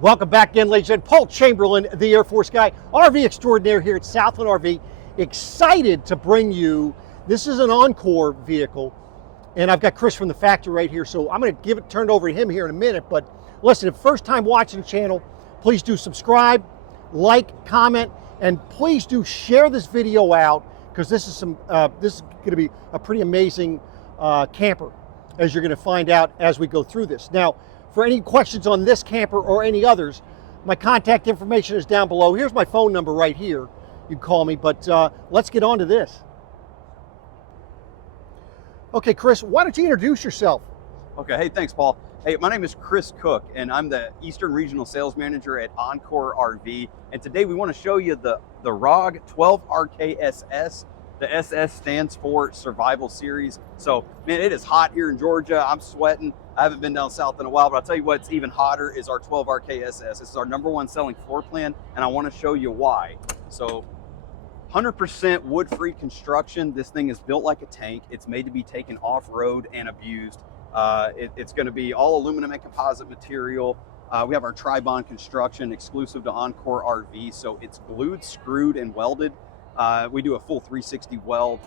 Welcome back again, ladies and gentlemen. Paul Chamberlain, the Air Force guy, RV extraordinaire here at Southland RV. Excited to bring you, this is an Encore vehicle, and I've got Chris from the factory right here, so I'm going to turn it over to him here in a minute. But listen, if first time watching the channel, please do subscribe, like, comment, and please do share this video out, because this is going to be a pretty amazing camper, as you're going to find out as we go through this. Now, for any questions on this camper or any others, my contact information is down below. Here's my phone number right here. You can call me, but let's get on to this. Okay, Chris, why don't you introduce yourself? Okay, hey, thanks, Paul. Hey, my name is Chris Cook, and I'm the Eastern Regional Sales Manager at Encore RV. And today we want to show you the ROG 12RKSS. The SS stands for Survival Series. So, man, it is hot here in Georgia. I'm sweating. I haven't been down south in a while, but I'll tell you what's even hotter is our 12RKSS. This is our #1 selling floor plan, and I want to show you why. So, 100% wood-free construction. This thing is built like a tank. It's made to be taken off-road and abused. It's going to be all aluminum and composite material. We have our tri-bond construction exclusive to Encore RV, so it's glued, screwed, and welded. We do a full 360 weld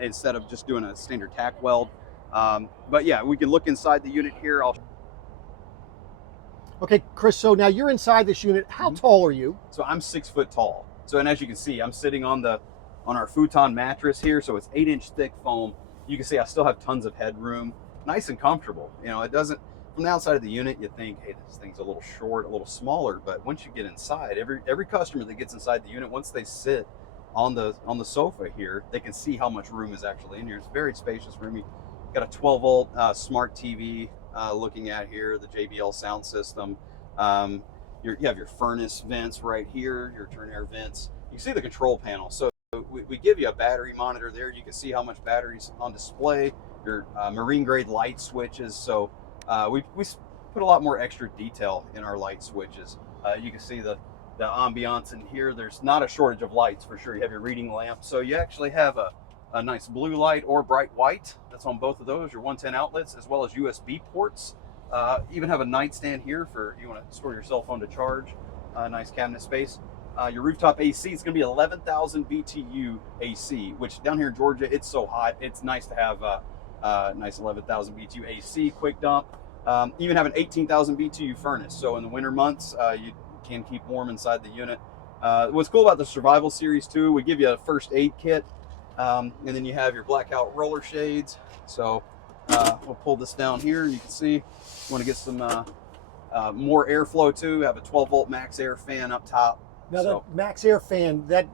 instead of just doing a standard tack weld. But yeah, we can look inside the unit here. Okay, Chris, so now you're inside this unit. How tall are you? So I'm 6 foot tall. So, and as you can see, I'm sitting on our futon mattress here. So it's 8-inch thick foam. You can see I still have tons of headroom, nice and comfortable. You know, it doesn't, from the outside of the unit, you think, hey, this thing's a little short, a little smaller. But once you get inside, every customer that gets inside the unit, once they sit on the sofa here, they can see how much room is actually in here. It's very spacious, roomy. Got a 12-volt smart TV looking at here, the JBL sound system. You have your furnace vents right here, your turn air vents. You can see the control panel. So we give you a battery monitor there. You can see how much battery's on display. Your marine grade light switches. So we put a lot more extra detail in our light switches. You can see the ambiance in here. There's not a shortage of lights for sure. You have your reading lamp. So you actually have a nice blue light or bright white. That's on both of those, your 110 outlets, as well as USB ports. Even have a nightstand here for you want to store your cell phone to charge. Nice cabinet space. Your rooftop AC is going to be 11,000 BTU AC, which down here in Georgia, it's so hot. It's nice to have a nice 11,000 BTU AC, quick dump. Even have an 18,000 BTU furnace. So in the winter months, you can keep warm inside the unit. What's cool about the Survival Series too, we give you a first aid kit. And then you have your blackout roller shades. So we'll pull this down here. You can see, you want to get some more airflow too. We have a 12-volt max air fan up top. Now the max air fan, that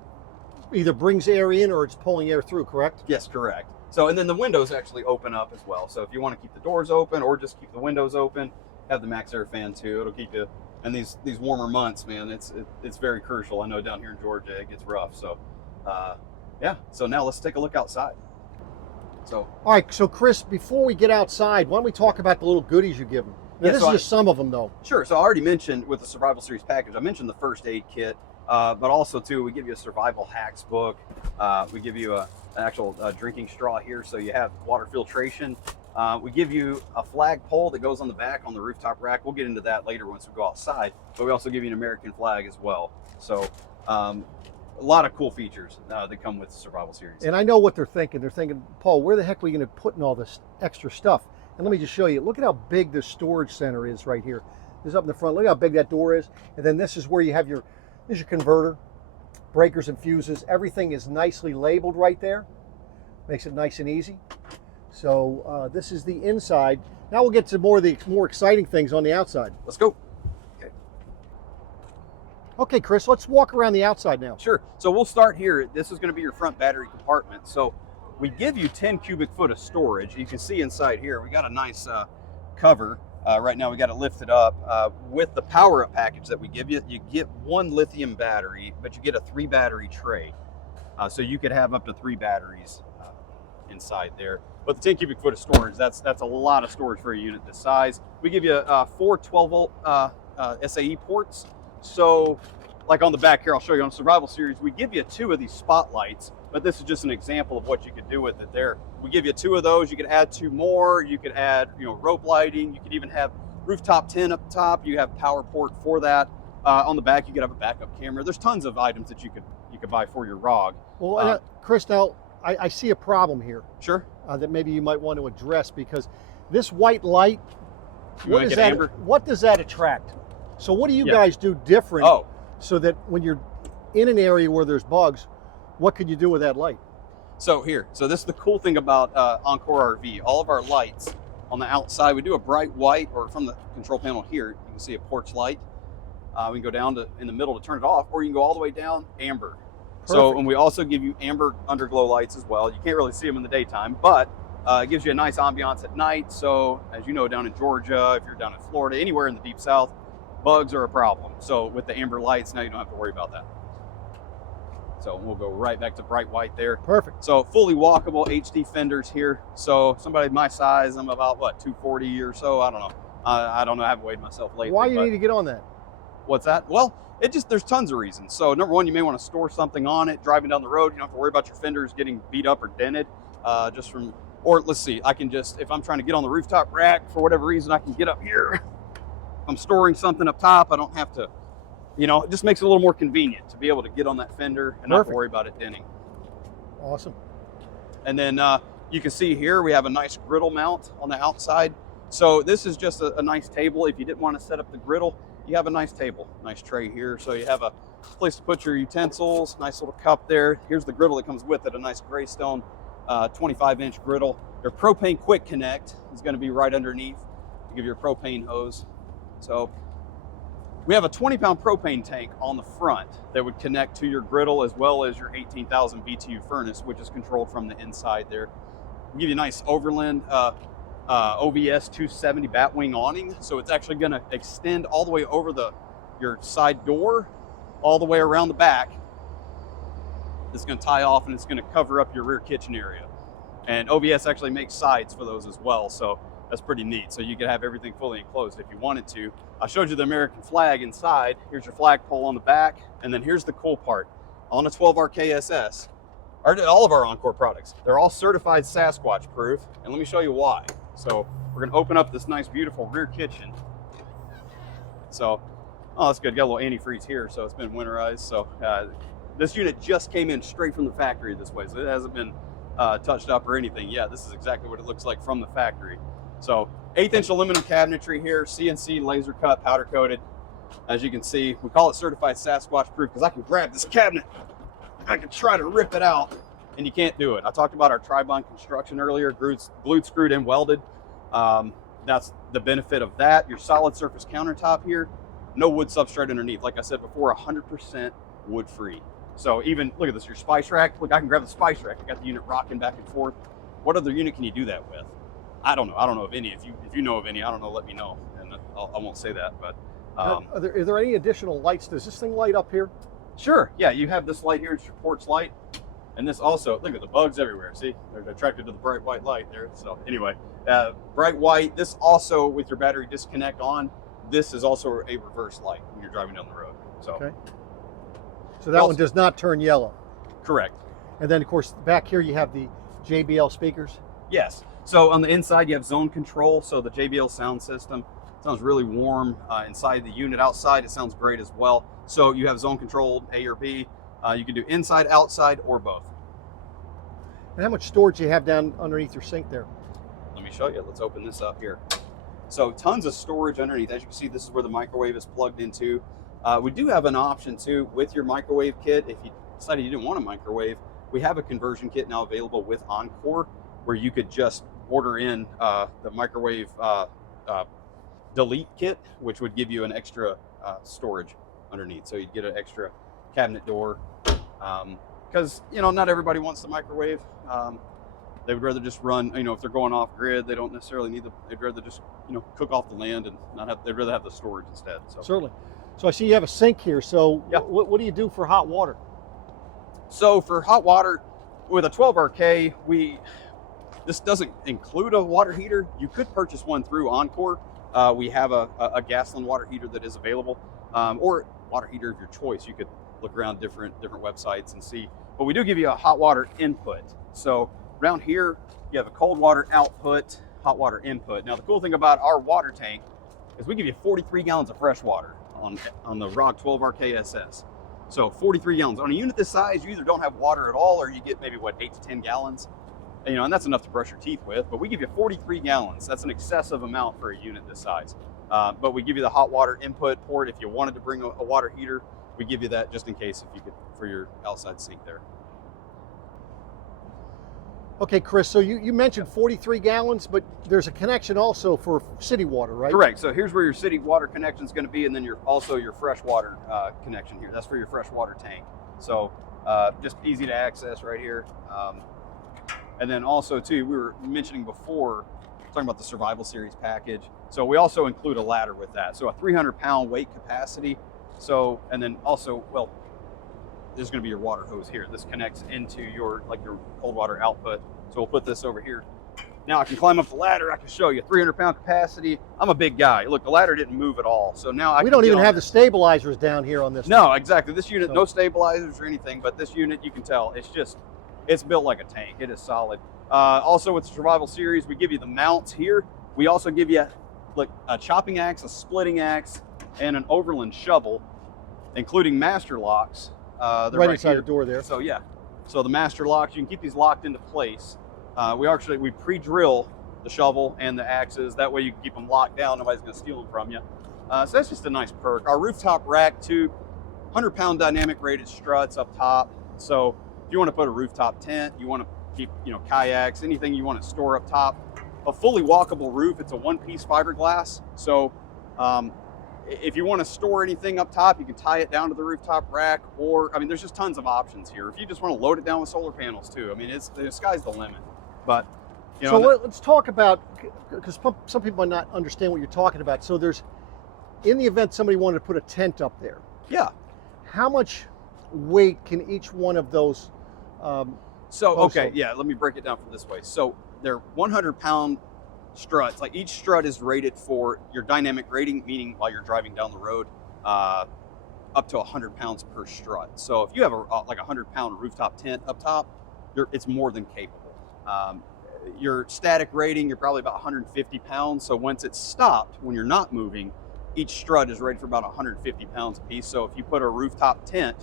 either brings air in or it's pulling air through, correct? Yes, correct. So, and then the windows actually open up as well. So if you want to keep the doors open or just keep the windows open, have the max air fan too. It'll keep you, and these warmer months, man, it's very crucial. I know down here in Georgia, it gets rough. So yeah, so now let's take a look outside. So, all right, so Chris, before we get outside, why don't we talk about the little goodies you give them? Now, yeah, this is just some of them, though. Sure. So I already mentioned with the Survival Series package, I mentioned the first aid kit, but also too, we give you a survival hacks book. We give you an actual drinking straw here, so you have water filtration. We give you a flag pole that goes on the back on the rooftop rack. We'll get into that later once we go outside, but we also give you an American flag as well. So a lot of cool features that come with the Survival Series. And I know what they're thinking. They're thinking, Paul, where the heck are we going to put in all this extra stuff? And let me just show you. Look at how big the storage center is right here. This is up in the front. Look how big that door is. And then this is where you have this is your converter, breakers and fuses. Everything is nicely labeled right there. Makes it nice and easy. So this is the inside. Now we'll get to more of the more exciting things on the outside. Let's go. Okay, Chris, let's walk around the outside now. Sure. So we'll start here. This is going to be your front battery compartment. So we give you 10 cubic foot of storage. You can see inside here, we got a nice cover. Right now we got it lifted up. With the power up package that we give you, you get 1 lithium battery, but you get a 3 battery tray. So you could have up to 3 batteries inside there. But the 10 cubic foot of storage, that's a lot of storage for a unit this size. We give you 4 12-volt SAE ports. So like on the back here, I'll show you on Survival Series, we give you 2 of these spotlights, but this is just an example of what you could do with it there. We give you 2 of those. You could add 2 more. You could add, rope lighting. You could even have rooftop 10 up top. You have power port for that. On the back, you could have a backup camera. There's tons of items that you could buy for your ROG. Well, Chris, now I see a problem here. Sure. That maybe you might want to address, because this white light, what does that attract? So what do you guys do different so that when you're in an area where there's bugs, what can you do with that light? So this is the cool thing about Encore RV. All of our lights on the outside, we do a bright white, or from the control panel here, you can see a porch light. We can go down to in the middle to turn it off, or you can go all the way down amber. Perfect. So, and we also give you amber underglow lights as well. You can't really see them in the daytime, but it gives you a nice ambiance at night. So as you know, down in Georgia, if you're down in Florida, anywhere in the deep south, bugs are a problem. So with the amber lights, now you don't have to worry about that. So we'll go right back to bright white there. Perfect. So fully walkable HD fenders here. So somebody my size, I'm about what, 240 or so. I don't know. I don't know. I haven't weighed myself lately. Why do you need to get on that? What's that? Well, there's tons of reasons. So number one, you may want to store something on it. Driving down the road, you don't have to worry about your fenders getting beat up or dented or let's see, I can just, if I'm trying to get on the rooftop rack for whatever reason, I can get up here. If I'm storing something up top, I don't have to, it just makes it a little more convenient to be able to get on that fender and not worry about it denting. Awesome. And then you can see here, we have a nice griddle mount on the outside. So this is just a nice table. If you didn't want to set up the griddle, you have a nice table, nice tray here. So you have a place to put your utensils, nice little cup there. Here's the griddle that comes with it, a nice Greystone 25-inch griddle. Your propane quick connect is going to be right underneath to give you a propane hose. So we have a 20-pound propane tank on the front that would connect to your griddle, as well as your 18,000 BTU furnace, which is controlled from the inside there. We'll give you a nice Overland OVS 270 batwing awning. So it's actually going to extend all the way over your side door, all the way around the back. It's going to tie off, and it's going to cover up your rear kitchen area. And OVS actually makes sides for those as well. So that's pretty neat. So you could have everything fully enclosed if you wanted to. I showed you the American flag inside. Here's your flagpole on the back. And then here's the cool part. On a 12R KSS, all of our Encore products, they're all certified Sasquatch proof. And let me show you why. So we're going to open up this nice, beautiful rear kitchen. So, oh, that's good. Got a little antifreeze here, so it's been winterized. So this unit just came in straight from the factory this way. So it hasn't been touched up or anything yet. This is exactly what it looks like from the factory. So 1/8-inch aluminum cabinetry here, CNC laser cut, powder coated. As you can see, we call it certified Sasquatch proof because I can grab this cabinet, I can try to rip it out, and you can't do it. I talked about our tri-bond construction earlier, glued, screwed, and welded. That's the benefit of that. Your solid surface countertop here, no wood substrate underneath. Like I said before, 100% wood free. So even, look at this, your spice rack. Look, I can grab the spice rack. I got the unit rocking back and forth. What other unit can you do that with? I don't know. I don't know of any. If you know of any, I don't know, let me know. And I won't say that, but. Are there any additional lights? Does this thing light up here? Sure, yeah, you have this light here, it's your porch light. And this also, look at the bugs everywhere, see? They're attracted to the bright white light there. So anyway, bright white, this also with your battery disconnect on, this is also a reverse light when you're driving down the road. So, okay. So that one does not turn yellow. Correct. And then of course, back here you have the JBL speakers. Yes, so on the inside you have zone control, so the JBL sound system. Sounds really warm inside the unit. Outside, it sounds great as well. So you have zone controlled A or B. You can do inside, outside, or both. And how much storage do you have down underneath your sink there? Let me show you. Let's open this up here. So tons of storage underneath. As you can see, this is where the microwave is plugged into. We do have an option too with your microwave kit. If you decided you didn't want a microwave, we have a conversion kit now available with Encore, where you could just order in the microwave delete kit, which would give you an extra storage underneath. So you'd get an extra cabinet door, because not everybody wants the microwave. They would rather just run, if they're going off grid, they don't necessarily need they'd rather just cook off the land and not have, they'd rather have the storage instead. So certainly. So I see you have a sink here. So yeah. What do you do for hot water? So for hot water with a 12RK, this doesn't include a water heater. You could purchase one through Encore. We have a Gaslyn water heater that is available, or water heater of your choice. You could look around different websites and see, but we do give you a hot water input. So around here, you have a cold water output, hot water input. Now the cool thing about our water tank is we give you 43 gallons of fresh water on the ROG 12R KSS. So 43 gallons. On a unit this size, you either don't have water at all, or you get maybe, what, 8 to 10 gallons? And, and that's enough to brush your teeth with, but we give you 43 gallons. That's an excessive amount for a unit this size. But we give you the hot water input port. If you wanted to bring a water heater, we give you that just in case, if you could, for your outside sink there. Okay, Chris, so you mentioned 43 gallons, but there's a connection also for city water, right? Correct. So here's where your city water connection is going to be, and then also your fresh water connection here. That's for your fresh water tank. So just easy to access right here. And then also too, we were mentioning before, talking about the Survival Series package. So we also include a ladder with that. So a 300-pound weight capacity. So, and then also, well, there's going to be your water hose here. This connects into your cold water output. So we'll put this over here. Now I can climb up the ladder. I can show you 300-pound capacity. I'm a big guy. Look, the ladder didn't move at all. So now we don't even have the stabilizers down here on this. No, exactly. This unit, no stabilizers or anything, but this unit, you can tell, it's built like a tank. It is solid. Also with the Survival Series, we give you the mounts here. We also give you a chopping axe, a splitting axe, and an overland shovel, including master locks. They're right inside the door there. So yeah, so the master locks, you can keep these locked into place. We pre-drill the shovel and the axes. That way you can keep them locked down. Nobody's going to steal them from you. So that's just a nice perk. Our rooftop rack too, 100-pound dynamic rated struts up top. So if you want to put a rooftop tent, you want to keep kayaks, anything you want to store up top. A fully walkable roof. It's a one-piece fiberglass. So if you want to store anything up top, you can tie it down to the rooftop rack, or, there's just tons of options here. If you just want to load it down with solar panels too, the sky's the limit. But, so let's talk about, because some people might not understand what you're talking about. So in the event somebody wanted to put a tent up there. Yeah. How much weight can each one of those okay, yeah, let me break it down from this way. So they're 100-pound struts. Like each strut is rated for your dynamic rating, meaning while you're driving down the road, up to 100 pounds per strut. So if you have a 100-pound rooftop tent up top, it's more than capable. Your static rating, you're probably about 150 pounds. So once it's stopped, when you're not moving, each strut is rated for about 150 pounds a piece. So if you put a rooftop tent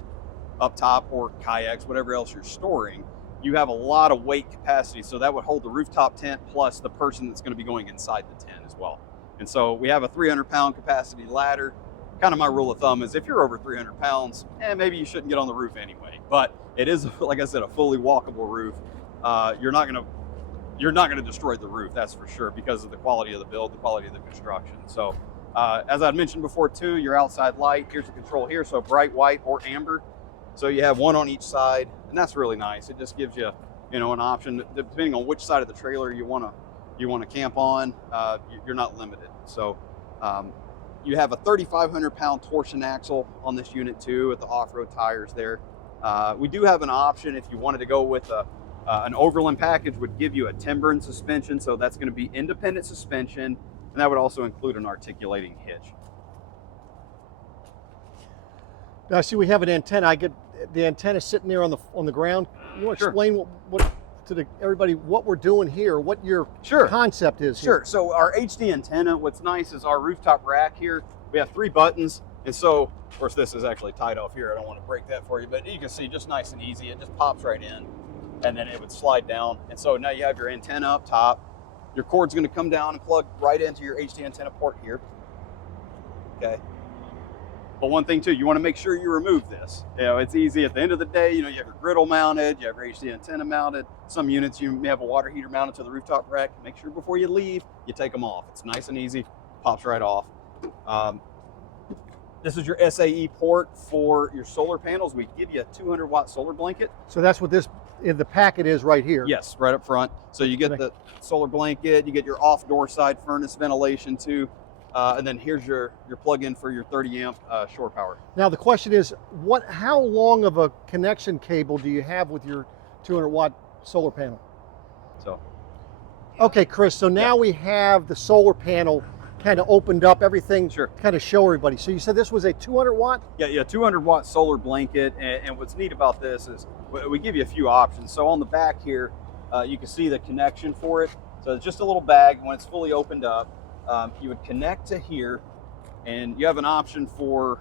up top, or kayaks, whatever else you're storing, you have a lot of weight capacity. So that would hold the rooftop tent plus the person that's going to be going inside the tent as well. And so we have a 300-pound capacity ladder. Kind of my rule of thumb is if you're over 300 pounds, maybe you shouldn't get on the roof anyway. But it is, like I said, a fully walkable roof. You're not going to destroy the roof, that's for sure, because of the quality of the build, the quality of the construction. So as I'd mentioned before too, your outside light, here's the control here, so bright white or amber. So you have one on each side, and that's really nice. It just gives you, an option depending on which side of the trailer you want to camp on. You're not limited. So you have a 3,500-pound torsion axle on this unit too, with the off-road tires there. We do have an option if you wanted to go with an overland package. Would give you a Timberland suspension, so that's going to be independent suspension, and that would also include an articulating hitch. Now, see, we have an antenna. I get the antenna sitting there on the ground. You want to explain what to everybody what we're doing here, what your concept is here? Sure. So our HD antenna, what's nice is our rooftop rack here. We have 3 buttons, and so of course this is actually tied off here. I don't want to break that for you, but you can see just nice and easy. It just pops right in, and then it would slide down. And so now you have your antenna up top. Your cord's going to come down and plug right into your HD antenna port here. Okay. But one thing too, you want to make sure you remove this. It's easy at the end of the day. You have your griddle mounted, you have your HD antenna mounted. Some units you may have a water heater mounted to the rooftop rack. Make sure before you leave, you take them off. It's nice and easy, pops right off. This is your SAE port for your solar panels. We give you a 200-watt solar blanket. So that's what this in the packet is right here. Yes, right up front. So you get the solar blanket, you get your off-door side furnace ventilation too. And then here's your plug-in for your 30-amp shore power. Now the question is, how long of a connection cable do you have with your 200-watt solar panel? Okay, Chris, so now we have the solar panel kind of opened up, everything kind of show everybody. So you said this was a 200-watt? Yeah, 200-watt solar blanket. And what's neat about this is we give you a few options. So on the back here, you can see the connection for it. So it's just a little bag when it's fully opened up. You would connect to here, and you have an option for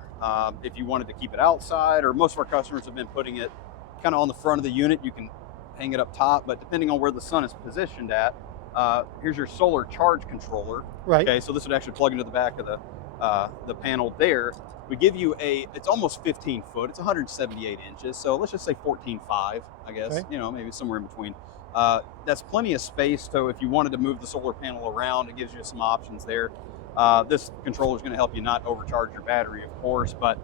if you wanted to keep it outside, or most of our customers have been putting it kind of on the front of the unit. You can hang it up top, but depending on where the sun is positioned at, here's your solar charge controller. Right. Okay, so this would actually plug into the back of the panel there. We give you it's almost 15 foot. It's 178 inches. So let's just say 14.5, I guess. Okay. You know, maybe somewhere in between. That's plenty of space. So if you wanted to move the solar panel around, it gives you some options there. This controller is going to help you not overcharge your battery, of course, but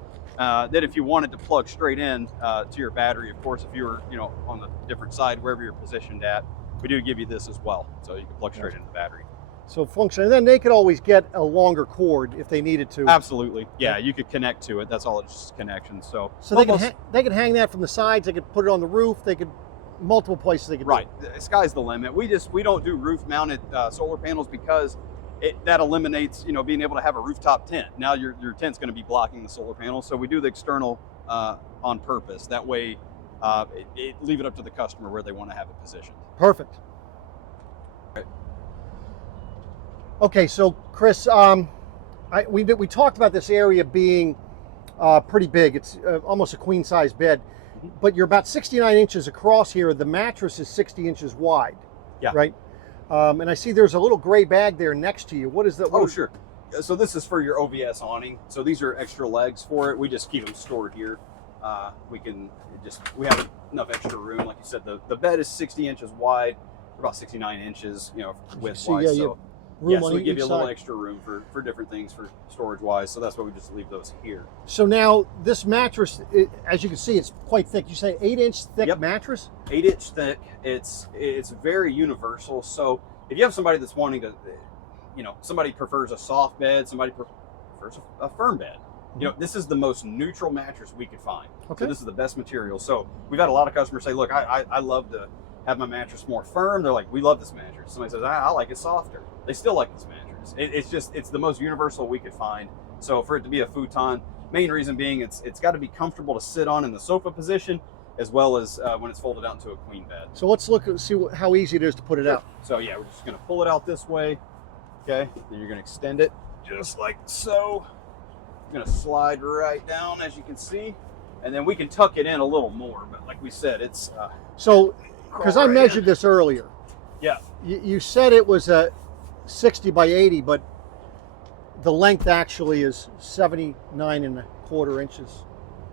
then if you wanted to plug straight in to your battery, of course, if you were, you know, on the different side, wherever you're positioned at, we do give you this as well. So you can plug straight into the battery. So function, and then they could always get a longer cord if they needed to. Absolutely, yeah. You could connect to it. That's all. It's just connection. So they could hang that from the sides. They could put it on the roof. They could multiple places. They could right. The sky's the limit. We don't do roof mounted solar panels because that eliminates, you know, being able to have a rooftop tent. Now your tent's going to be blocking the solar panel. So we do the external on purpose. That way, leave it up to the customer where they want to have it positioned. Perfect. Okay, so Chris, we talked about this area being pretty big. It's almost a queen size bed, but you're about 69 inches across here. The mattress is 60 inches wide. Yeah. Right. And I see there's a little gray bag there next to you. What is that? Sure. So this is for your OVS awning. So these are extra legs for it. We just keep them stored here. We have enough extra room. Like you said, the bed is 60 inches wide, about 69 inches, you know, width wise. So we give you a little extra room for different things for storage wise. So that's why we just leave those here. So now this mattress, as you can see, it's quite thick. You say 8-inch thick mattress? 8-inch thick. It's very universal. So if you have somebody that's wanting to, you know, somebody prefers a soft bed, somebody prefers a firm bed. You know, this is the most neutral mattress we could find. Okay. So this is the best material. So we've had a lot of customers say, look, I love to have my mattress more firm. They're like, we love this mattress. Somebody says, I like it softer. They still like this mattress. It's the most universal we could find. So for it to be a futon, main reason being it's got to be comfortable to sit on in the sofa position, as well as when it's folded out into a queen bed. So let's see how easy it is to put it out. So yeah, we're just going to pull it out this way. Okay, then you're going to extend it just like so. It's going to slide right down, as you can see, and then we can tuck it in a little more. But like we said, it's so because I measured this earlier. Yeah. You said it was a 60 by 80, but the length actually is 79.25 inches.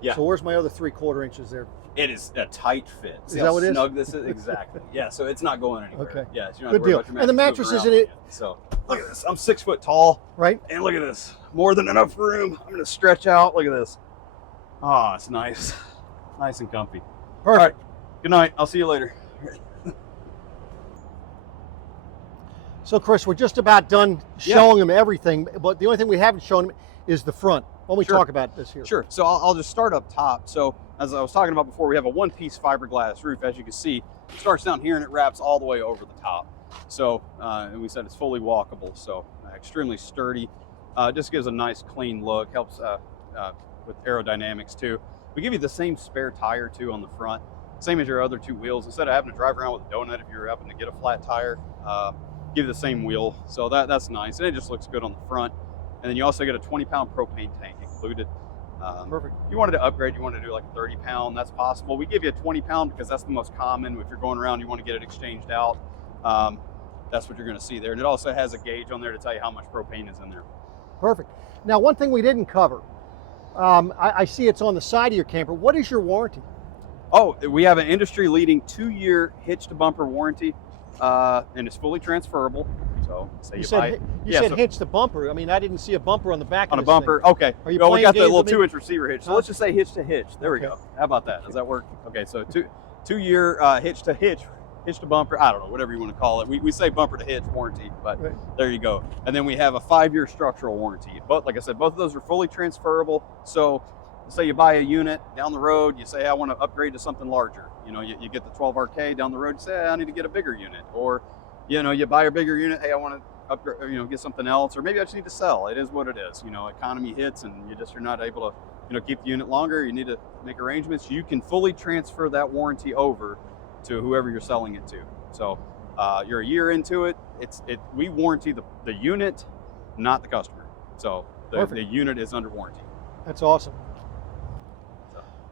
Yeah. So where's my other 3/4 inches there? It is a tight fit. See is that what it is? Snug this is? Exactly. Yeah, so it's not going anywhere. Okay. Yeah, so you don't have Good to worry deal. about your And the mattress isn't it? So look at this. I'm 6 foot tall. Right. And look at this. More than enough room. I'm going to stretch out. Look at this. Oh, it's nice. Nice and comfy. Perfect. All right. Good night. I'll see you later. So Chris, we're just about done showing them everything, but the only thing we haven't shown them is the front. Why don't we talk about this here? Sure. So I'll just start up top. So as I was talking about before, we have a one-piece fiberglass roof. As you can see, it starts down here and it wraps all the way over the top. So, and we said it's fully walkable, so extremely sturdy. Just gives a nice clean look, helps with aerodynamics too. We give you the same spare tire too on the front, same as your other two wheels. Instead of having to drive around with a donut if you're having to get a flat tire, give you the same wheel. So that's nice, and it just looks good on the front. And then you also get a 20-pound propane tank included. Perfect. You wanted to upgrade, you wanted to do like a 30-pound, that's possible. We give you a 20-pound because that's the most common. If you're going around, you want to get it exchanged out. That's what you're going to see there. And it also has a gauge on there to tell you how much propane is in there. Perfect. Now, one thing we didn't cover, I see it's on the side of your camper. What is your warranty? Oh, we have an industry-leading 2-year hitch-to-bumper warranty, and it's fully transferable. So, say you said hitch the bumper. I mean, I didn't see a bumper on the back. On of a bumper. Thing. Okay. Are you well, we got the little games 2-inch receiver hitch. So let's just say hitch to hitch. There we go. How about that? Does that work? Okay. So two-year hitch to hitch to bumper. I don't know, whatever you want to call it. We say bumper to hitch warranty, but there you go. And then we have a 5-year structural warranty. But like I said, both of those are fully transferable. So say you buy a unit down the road, you say, I want to upgrade to something larger. You know, you get the 12RK down the road, you say, I need to get a bigger unit. Or, you know, you buy a bigger unit, hey, I want to upgrade, you know, get something else, or maybe I just need to sell. It is what it is. You know, economy hits and you're not able to, you know, keep the unit longer. You need to make arrangements. You can fully transfer that warranty over to whoever you're selling it to. So you're a year into it. We warranty the unit not the customer. So the Perfect. unit is under warranty. That's awesome.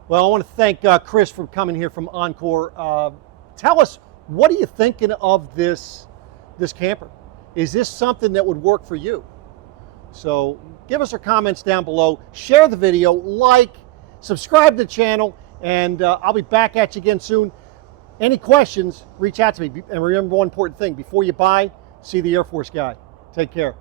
Well, I want to thank Chris for coming here from Encore. Tell us, what are you thinking of this camper? Is this something that would work for you? So give us your comments down below, share the video, like, subscribe to the channel, and I'll be back at you again soon. Any questions, reach out to me. And remember one important thing, before you buy, see the Air Force guy. Take care.